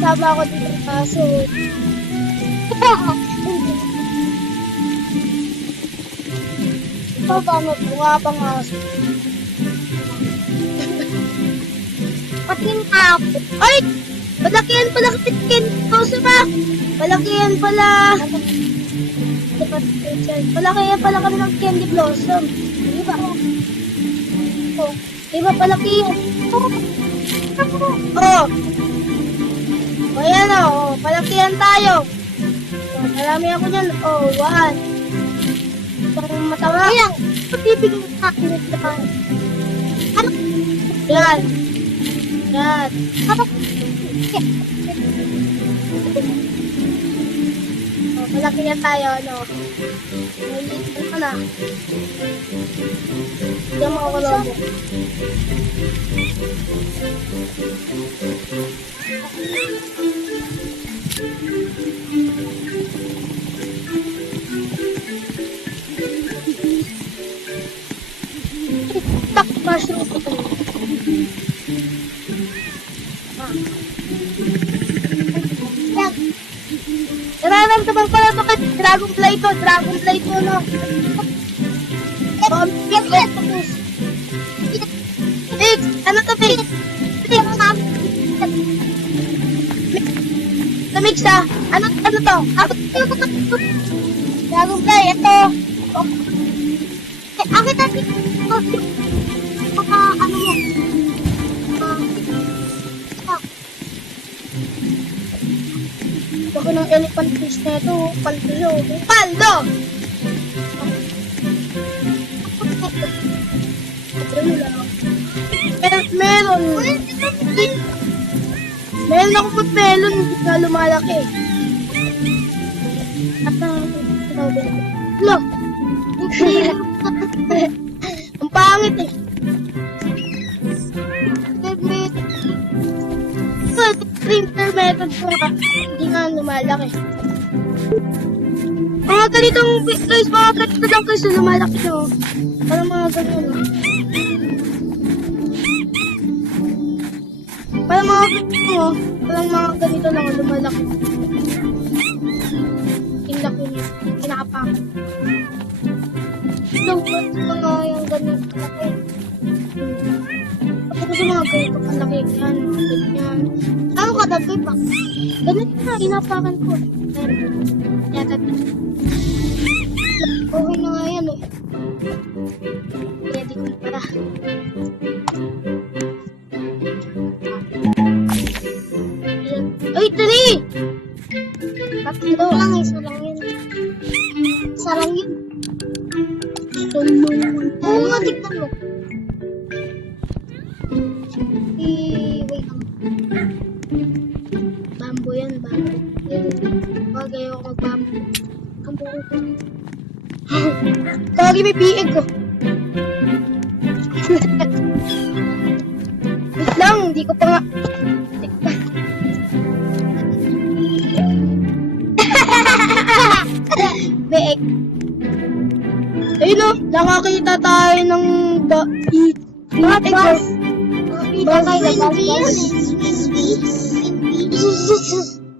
kasama ako dito kaso. Ito ba mo bunga pang aso? Patin ka ako. Ay! Malakihan pala kitkin. Kaso ba? Malakihan pala. Malakihan pala kami ng candy blossom. Di ba? Oh, di ba palakihan? Oh. O yan o. Palakihan tayo. Oh, marami ako dyan. Oh, one. Isang matawa. Ayan. Pagpipigil sa akin ito. Ano? Yan. Yan. Ano? Oh, palakihan tayo. Ano? Nalitan ka na. Diyan mo ako lobo. Tak mushroom ito. Yan. Nararamdaman ko na ito kay Dragonfly to. Dragonfly to, no? Fix! Ano to, Fix? Fix! Mix ah. Ano to? Dragonfly, ito. Akit natin mga ano mo. Baka ng elephant fish na ito. Paldo. Paldo! Meron. Meron ako pag melon. Hindi na lumalaki. At lo. Ang pangit eh. Printer method ko na hindi nga lumalaki. Mga ganitong guys, mga ganito lang guys na lumalaki siya. Parang mga ganyan. Parang mga ganito. Parang mga ganito lang lumalaki. Laki niya. Kinakapangit. Lungkot mga yung ganito laki. Ako sa mga ganito kalaki yan. Ganyan. Ano ka dagay pa? Ganito na, inapakan ko. Yata. Okay na nga yan eh. Ready ko na para. Ay, tali! Tatlo lang, isa lang yun. Isa lang yun. Oo nga, tignan mo. Wait lang. Bambo yan, bambo. Huwag ayaw ako mag-bambo. Kambuko ko. Kagi may biig ko. Wait lang, hindi ko pa nga. Biig. Ayun o, nakakita tayo ng bus.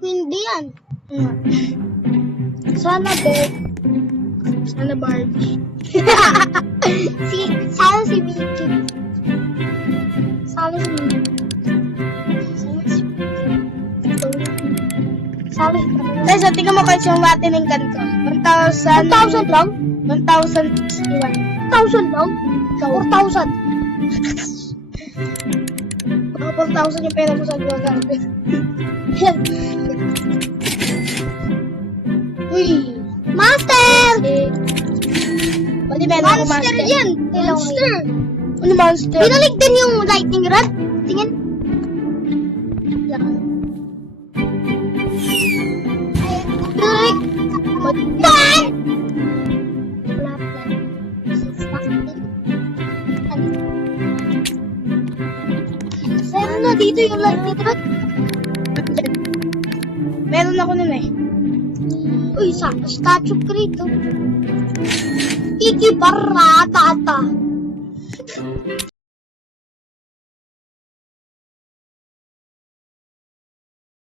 Hindi yan. Sana Beth. Sana Barbie. Sana si Vicky. Sana si Guys, tingnan mo guys yung matininggan ko. 1,000 lang? 1,061. 1,000 lang? 4,000. Baka 4,000 yung pera mo sa gagamit. Uy! Master! Pwede meron ako master. Monster yan! Monster! Ano monster? Pinalig din yung lightning rod. Tingin. Pan! Saan na dito yung lightning rod? Meron ako nun eh. Uy, statue crate oh. Iki barata ata.